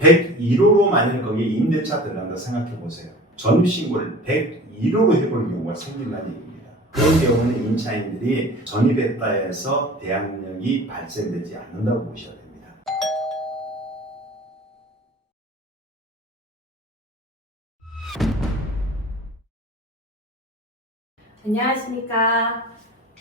101호로 만약 거기에 임대차 들어간다 생각해 보세요. 전입신고를 101호로 해볼 경우가 생긴다는 얘기입니다. 그런 경우는 임차인들이 전입했다 해서 대항력이 발생되지 않는다고 보셔야 됩니다. 안녕하십니까.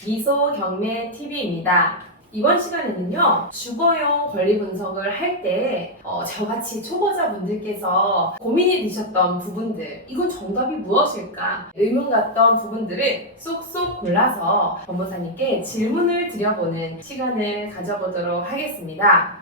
미소 경매 TV입니다. 이번 시간에는요, 주거용 권리 분석을 할 때 저같이 초보자분들께서 고민이 되셨던 부분들, 이건 정답이 무엇일까 의문 갔던 부분들을 쏙쏙 골라서 변호사님께 질문을 드려보는 시간을 가져보도록 하겠습니다.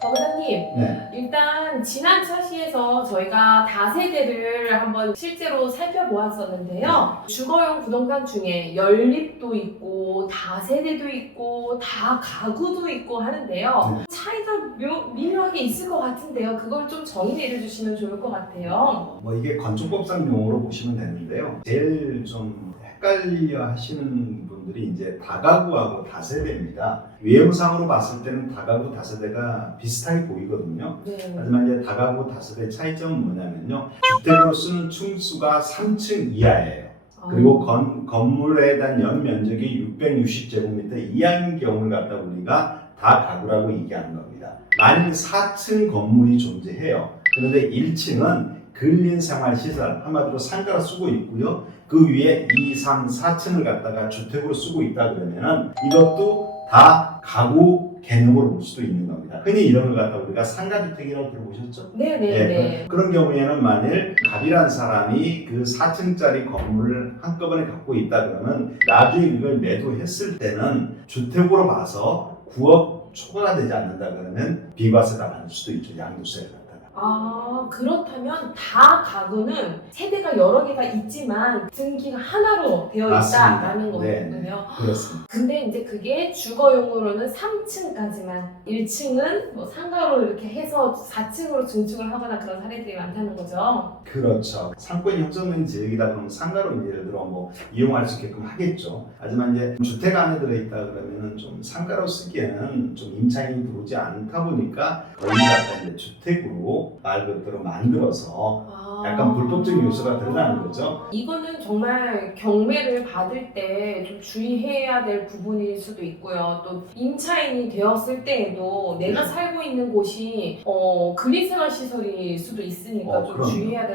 변호사님, 네. 일단 지난 차시에서 저희가 다세대를 한번 실제로 살펴보았었는데요. 주거용 부동산 중에 연립도 있고 다세대도 있고 다가구도 있고 하는데요. 차이가 미묘하게 있을 것 같은데요. 그걸 좀 정의 내려주시면 좋을 것 같아요. 뭐 이게 건축법상 용어로 보시면 되는데요. 제일 좀 헷갈려 하시는 분들이 이제 다가구하고 다세대입니다. 외형상으로 봤을 때는 다가구, 다세대가 비슷하게 보이거든요. 네. 하지만 이제 다가구, 다세대 차이점은 뭐냐면요. 주택으로 쓰는 층수가 3층 이하예요. 그리고 건물에 대한 연면적이 660제곱미터 이하인 경우를 갖다 우리가 다가구라고 얘기하는 겁니다. 만일 4층 건물이 존재해요. 그런데 1층은 근린생활시설, 한마디로 상가로 쓰고 있고요. 그 위에 2, 3, 4층을 갖다가 주택으로 쓰고 있다 그러면은 이것도 다 가구 개념으로 볼 수도 있는 겁니다. 흔히 이런 걸 갖다 우리가 상가주택이라고 들어보셨죠? 네네네. 그런 경우에는 만일 갑이란 사람이 그 4층짜리 건물을 한꺼번에 갖고 있다 그러면 나중에 그걸 매도했을 때는 주택으로 봐서 9억 초과가 되지 않는다 그러면 비과세가 많을 수도 있죠. 양도세를 갖다가. 그렇다면 다가구는 세대가 여러 개가 있지만 등기가 하나로 되어 맞습니다. 있다라는 거군요. 네, 그렇습니다. 근데 이제 그게 주거용으로는 3층까지만, 1층은 뭐 상가로 이렇게 해서 4층으로 증축을 하거나 그런 사례들이 많다는 거죠. 그렇죠. 상권이 형성된 지역이다 그러면 상가로 예를 들어 뭐 이용할 수 있게끔 하겠죠. 하지만 이제 주택 안에 들어있다 그러면은 좀 상가로 쓰기에는 좀 임차인이 들어오지 않다 보니까 거의 다 이제 주택으로 말 그대로 만들어서 약간 불법적인 요소가 들어가는 거죠. 이거는 정말 경매를 받을 때 좀 주의해야 될 부분일 수도 있고요. 또 임차인이 되었을 때에도 내가 살고 있는 곳이 근린생활시설일 수도 있으니까 좀 그럼요. 주의해야 될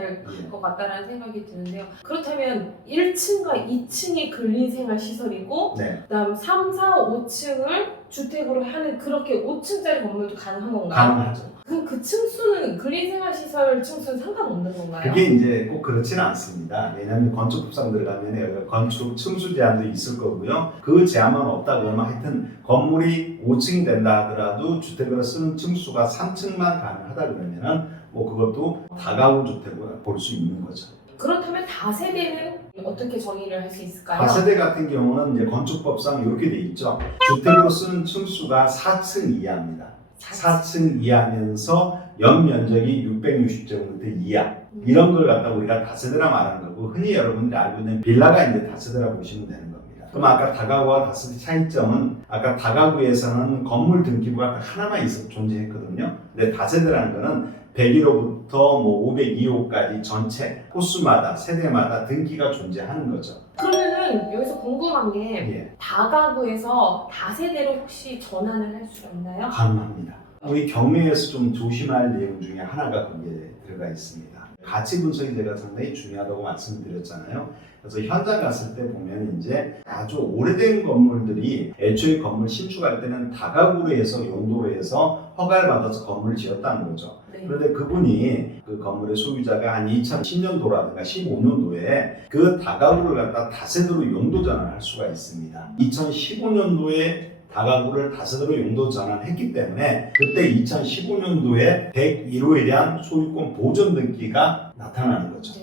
것 같다라는 생각이 드는데요. 그렇다면 1층과 2층이 근린생활시설이고 네. 그다음 3, 4, 5층을 주택으로 하는 그렇게 5층짜리 건물도 가능한 건가요? 가능하죠. 그럼 그 층수는 근린생활시설 층수는 상관없는 건가요? 그게 이제 꼭 그렇지는 않습니다. 왜냐하면 건축법상 들어가면 여기 건축 층수 제한도 있을 거고요. 그 제한만 없다 그러면 하여튼 건물이 5층이 된다 하더라도 주택으로 쓰는 층수가 3층만 가능하다 그러면은 뭐 그것도 다가구 주택으로 볼 수 있는 거죠. 그렇다면 다세대는 어떻게 정의를 할 수 있을까요? 다세대 같은 경우는 이제 건축법상 이렇게 돼 있죠. 주택으로 쓰는 층수가 4층 이하입니다. 4층 이하면서 연면적이 660제곱미터 이하. 이런 걸 갖다 우리가 다세대라 말하는 거고, 흔히 여러분들이 알고 있는 빌라가 이제 다세대라 보시면 되는 겁니다. 그럼 아까 다가구와 다세대 차이점은, 아까 다가구에서는 건물 등기부가 하나만 존재했거든요. 근데 다세대라는 거는 101호부터 뭐 502호까지 전체 호수마다 세대마다 등기가 존재하는 거죠. 그러면은 여기서 궁금한 게 다가구에서 다세대로 혹시 전환을 할 수가 있나요? 가능합니다. 우리 경매에서 좀 조심할 내용 중에 하나가 거기에 들어가 있습니다. 가치 분석이 제가 상당히 중요하다고 말씀드렸잖아요. 그래서 현장 갔을 때 보면 이제 아주 오래된 건물들이 애초에 건물 신축할 때는 다가구로 해서 용도로 해서 허가를 받아서 건물을 지었다는 거죠. 네. 그런데 그분이 그 건물의 소유자가 한 2010년도라든가 15년도에 그 다가구를 갖다 다세대로 용도 전환할 수가 있습니다. 2015년도에 다가구를 다세대로 용도 전환했기 때문에 그때 2015년도에 101호에 대한 소유권 보존 등기가 나타나는 거죠.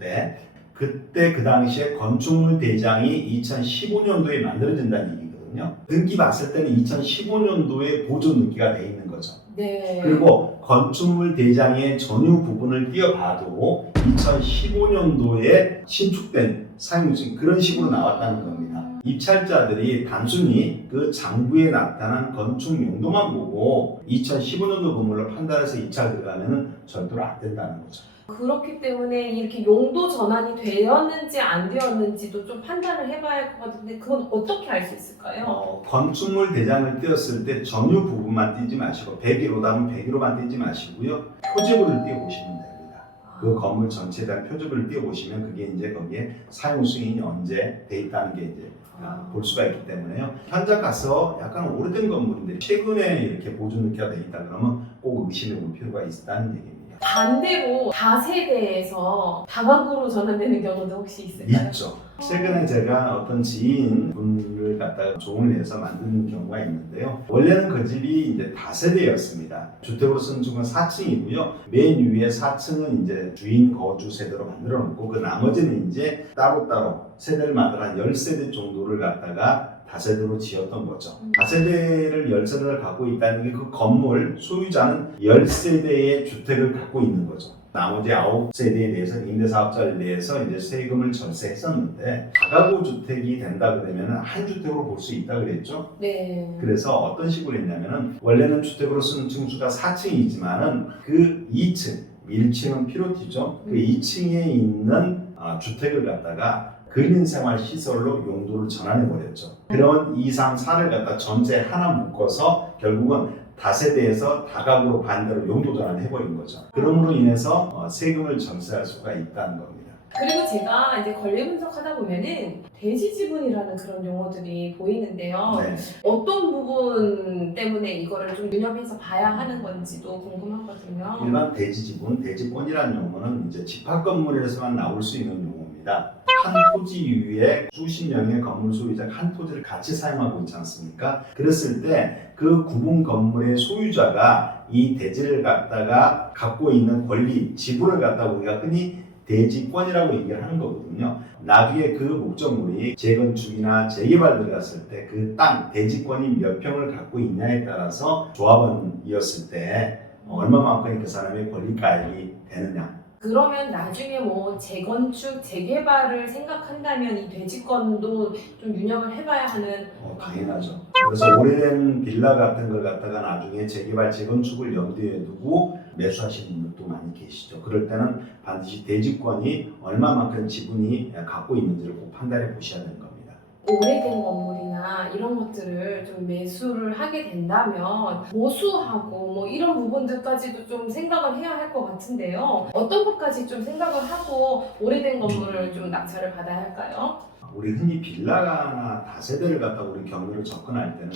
네. 그때 그 당시에 건축물 대장이 2015년도에 만들어진다는 얘기거든요. 등기 봤을 때는 2015년도에 보존 등기가 돼 있는 거죠. 네. 그리고 건축물 대장의 전유 부분을 띄어봐도 2015년도에 신축된 사용증 그런 식으로 나왔다는 겁니다. 입찰자들이 단순히 그 장부에 나타난 건축 용도만 보고 2015년도 건물을 판단해서 입찰 들어가면 절대로 안 된다는 거죠. 그렇기 때문에 이렇게 용도 전환이 되었는지 안 되었는지도 좀 판단을 해봐야 할 것 같은데 그건 어떻게 알 수 있을까요? 건축물 대장을 띄었을 때 전유 부분만 띄지 마시고 101호다면 101호만 띄지 마시고요. 표지부를 띄워보시면 됩니다. 그 건물 전체에 대한 표지부를 띄워보시면 그게 이제 거기에 사용 승인이 언제 돼 있다는 게 이제 볼 수가 있기 때문에요. 현장 가서 약간 오래된 건물인데 최근에 이렇게 보존 느끼가 돼 있다 그러면 꼭 의심해 볼 필요가 있다는 얘기입니다. 반대로 다세대에서 다가구로 전환되는 경우도 혹시 있을까요? 있죠. 최근에 제가 어떤 지인분을 갖다가 조언을 해서 만든 경우가 있는데요. 원래는 그 집이 이제 다세대였습니다. 주택으로 쓰는 집은 4층이고요. 맨 위에 4층은 이제 주인 거주 세대로 만들어 놓고 그 나머지는 이제 따로따로 세대를 만들어 한 10세대 정도를 갖다가 다세대로 지었던 거죠. 다세대를 10세대를 갖고 있다는 게 그 건물 소유자는 10세대의 주택을 갖고 있는 거죠. 나머지 9세대에 대해서 임대사업자에 대해서 이제 세금을 절세했었는데 다가구 주택이 된다 그러면 한 주택으로 볼 수 있다 그랬죠. 네. 그래서 어떤 식으로 했냐면은 원래는 주택으로 쓰는 층수가 4층이지만은 그 2층, 1층은 피로티죠. 그 2층에 있는 주택을 갖다가 근인생활 시설로 용도를 전환해 버렸죠. 그런 2, 3, 4를 갖다 전체 하나 묶어서 결국은 다세대에서 다가구로 반대로 용도 전환을 해버린 거죠. 그럼으로 인해서 세금을 절세할 수가 있다는 겁니다. 그리고 제가 이제 권리 분석하다 보면은 대지 지분이라는 그런 용어들이 보이는데요. 네. 어떤 부분 때문에 이거를 좀 유념해서 봐야 하는 건지도 궁금하거든요. 일반 대지 지분, 대지권이라는 용어는 이제 집합 건물에서만 나올 수 있는 용어입니다. 한 토지 위에 수십 명의 건물 소유자가 한 토지를 같이 사용하고 있지 않습니까? 그랬을 때 그 구분 건물의 소유자가 이 대지를 갖다가 갖고 있는 권리, 지분을 갖다가 우리가 흔히 대지권이라고 얘기를 하는 거거든요. 나중에 그 목적물이 재건축이나 재개발 들어갔을 때 그 땅, 대지권이 몇 평을 갖고 있냐에 따라서 조합원이었을 때 얼마만큼 그 사람의 권리가액이 되느냐. 그러면 나중에 뭐 재건축, 재개발을 생각한다면 이 대지권도 좀 유념을 해봐야 하는. 당연하죠. 그래서 오래된 빌라 같은 걸 갖다가 나중에 재개발, 재건축을 염두에 두고 매수하시는 분들도 많이 계시죠. 그럴 때는 반드시 대지권이 얼마만큼 지분이 갖고 있는지를 꼭 판단해 보셔야 되는 겁니다. 오래된 건물이나 이런 것들을 좀 매수를 하게 된다면 보수하고 뭐 이런 부분들까지도 좀 생각을 해야 할 것 같은데요. 어떤 것까지 좀 생각을 하고 오래된 건물을 좀 낙찰을 받아야 할까요? 우리 흔히 빌라나 다세대를 갖다가 우리 경매를 접근할 때는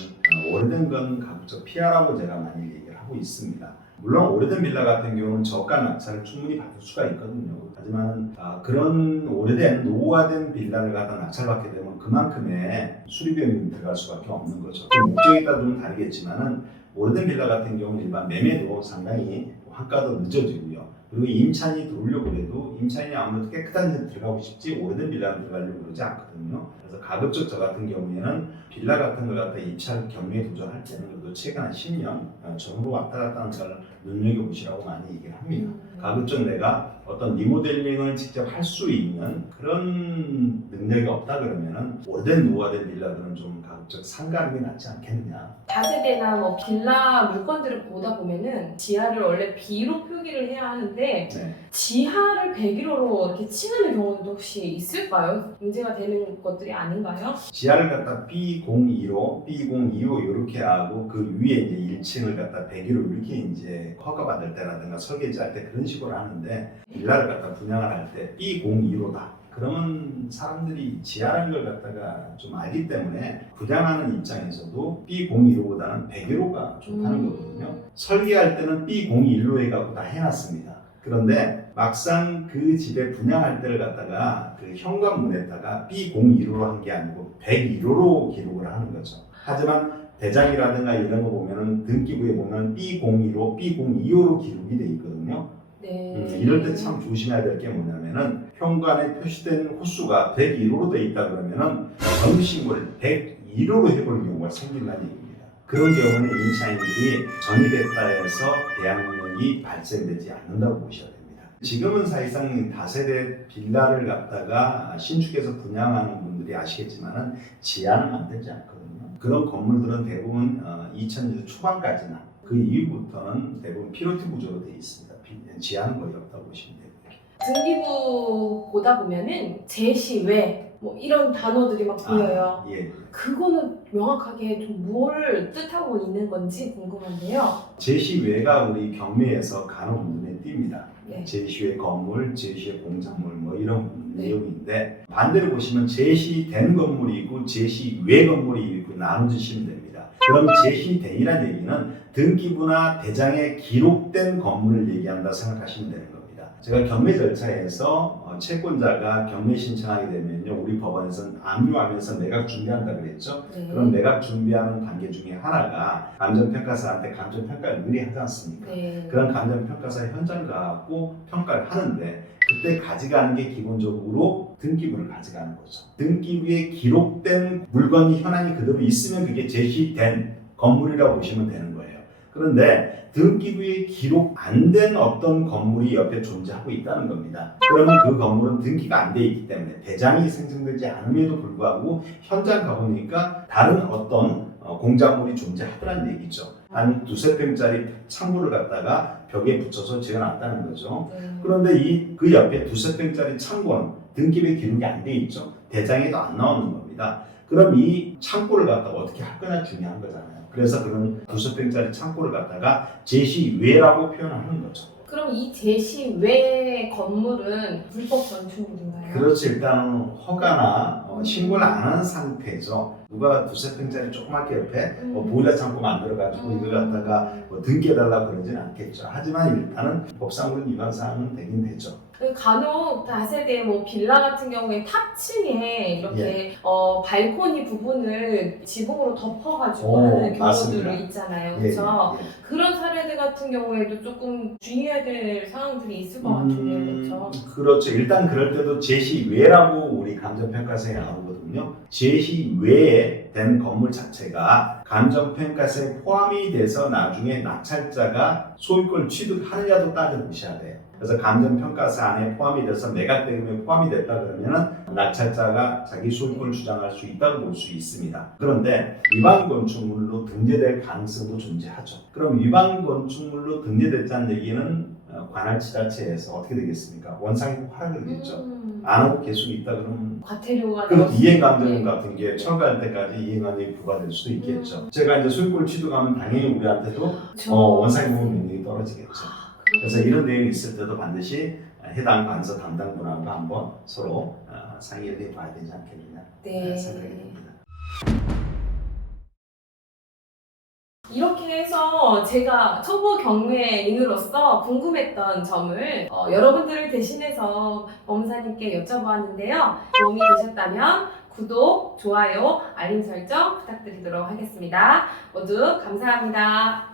오래된 건 가급적 피하라고 제가 많이 얘기를 하고 있습니다. 물론 오래된 빌라 같은 경우는 저가 낙찰을 충분히 받을 수가 있거든요. 하지만 그런 오래된 노후화된 빌라를 갖다 낙찰받게 되면 그만큼의 수리비용이 들어갈 수밖에 없는 거죠. 그 목적에 따라 좀 다르겠지만은 오래된 빌라 같은 경우는 일반 매매도 상당히 한가도 늦어지고요. 그리고 임차인이 들어오려고 해도 임차인이 아무래도 깨끗한 데 들어가고 싶지 오래된 빌라는 들어가려고 그러지 않거든요. 그래서 가급적 저 같은 경우에는 빌라 같은 걸 갖다 입찰 경매에 도전할 때는 그래도 최근 한 10년 전으로 왔다 갔다 하는 걸 눈여겨보시라고 많이 얘기를 합니다. 가급적 내가 어떤 리모델링을 직접 할 수 있는 그런 능력이 없다 그러면은 오래된 노후화된 빌라들은 좀 가급적 상가하는 게 낫지 않겠느냐. 다세대나 뭐 빌라 물건들을 보다 보면은 지하를 원래 B로 표기를 해야 하는데 네. 지하를 101호로 이렇게 칭하는 경우도 혹시 있을까요? 문제가 되는 것들이 아닌가요? 지하를 갖다 B02로, B02호 이렇게 하고 그 위에 이제 1층을 갖다 101호 이렇게 이제 허가받을 때라든가 설계지할 때 그런 식으로 하는데 빌라를 갖다 분양을 할 때 B02호다. 그러면 사람들이 지하라는 걸 갖다가 좀 알기 때문에 분양하는 입장에서도 B02호보다는 101호가 좋다는 거거든요. 설계할 때는 B01호 해갖고 다 해놨습니다. 그런데 막상 그 집에 분양할 때를 갖다가 그 현관문에다가 B01호로 한 게 아니고 101호로 기록을 하는 거죠. 하지만 대장이라든가 이런 거 보면은 등기부에 보면 B01호, B02호로 기록이 돼 있거든요. 네. 이럴 때 참 조심해야 될 게 뭐냐면은 현관에 표시된 호수가 101호로 돼 있다 그러면은 전신고를 102호로 해버릴 경우가 생긴다는 얘기입니다. 그런 경우는 임차인들이 전입했다 해서 대항력이 발생되지 않는다고 보셔야 됩니다. 지금은 사실상 다세대 빌라를 갖다가 신축해서 분양하는 분들이 아시겠지만은 지하는 만들지 않거든요. 그런 건물들은 대부분 2000년대 초반까지나 그 이후부터는 대부분 피로티 구조로 되어 있습니다. 지하는 거의 없다고 보시면 되고요. 등기부 보다 보면은 제시외 뭐 이런 단어들이 막 보여요. 예. 그거는 명확하게 좀 뭘 뜻하고 있는 건지 궁금한데요. 제시외가 우리 경매에서 간혹 눈에 띕니다. 네. 제시외 건물, 제시외 공작물 뭐 이런 네. 내용인데 반대로 보시면 제시된 건물이 있고 제시외 건물이 있고 나눠주시면 됩니다. 그럼 제시된이라는 얘기는 등기부나 대장에 기록된 건물을 얘기한다 생각하시면 되는 겁니다. 제가 경매 절차에서 채권자가 경매 신청하게 되면요, 우리 법원에서는 압류하면서 매각 준비한다 그랬죠. 네. 그런 매각 준비하는 단계 중에 하나가 감정평가사한테 감정평가를 미리 하지 않습니까? 네. 그런 감정평가사 현장 가고 평가를 하는데 그때 가져가는 게 기본적으로 등기부를 가져가는 거죠. 등기부에 기록된 물건이 현황이 그대로 있으면 그게 제시된 건물이라고 보시면 되는 거예요. 그런데 등기부에 기록 안 된 어떤 건물이 옆에 존재하고 있다는 겁니다. 그러면 그 건물은 등기가 안 돼 있기 때문에 대장이 생성되지 않음에도 불구하고 현장 가보니까 다른 어떤 공작물이 존재하더라는 얘기죠. 한 두세 평짜리 창고를 갖다가 벽에 붙여서 지어놨다는 거죠. 네. 그런데 그 옆에 두세 평짜리 창고는 등기부에 기록이 안 돼 있죠. 대장에도 안 나오는 겁니다. 그럼 이 창고를 갖다가 어떻게 할 거냐 중요한 거잖아요. 그래서 그런 두세 평짜리 창고를 갖다가 제시외라고 표현하는 거죠. 그럼 이 제시외 건물은 불법 건축물인가요? 그렇지, 일단 허가나 신고를 안 한 상태죠. 누가 두세 평짜리 조그맣게 옆에 보일러 창고 만들어가지고 이걸 갖다가 등기해달라고 그러진 않겠죠. 하지만 일단은 법상으로는 위반 사항은 되긴 되죠. 간혹 다세대 뭐 빌라 같은 경우에 탑층에 이렇게 발코니 부분을 지붕으로 덮어가지고 하는 맞습니다. 경우들이 있잖아요. 그렇죠? 예. 그런 사례들 같은 경우에도 조금 주의해야 될 사항들이 있을 것 같은데 그렇죠? 그렇죠. 일단 그럴 때도 제시외라고 우리 감정평가서에 나오거든요. 제시외에 된 건물 자체가 감정평가서에 포함이 돼서 나중에 낙찰자가 소유권 취득하느냐도 따져보셔야 돼요. 그래서 감정평가서 안에 포함이 돼서 매각대금에 포함이 됐다 그러면은 낙찰자가 자기 소유권을 주장할 수 있다고 볼 수 있습니다. 그런데 위반 건축물로 등재될 가능성도 존재하죠. 그럼 위반 건축물로 등재됐다는 얘기는 관할 지자체에서 어떻게 되겠습니까? 원상이 하라 그러겠죠. 안 하고 계속 있다 그러면 과태료가 그럼 이행감정 같은 게 철거할 때까지 이행감정이 부과될 수도 있겠죠. 제가 이제 소유권을 취득하면 당연히 우리한테도 원상이 보험 능력이 떨어지겠죠. 그래서 이런 내용이 있을 때도 반드시 해당 관서 담당분하고 한번 서로 상의를 해봐야 되지 않겠느냐 생각이 듭니다. 이렇게 해서 제가 초보 경매인으로서 궁금했던 점을 여러분들을 대신해서 법무사님께 여쭤보았는데요. 도움이 되셨다면 구독, 좋아요, 알림 설정 부탁드리도록 하겠습니다. 모두 감사합니다.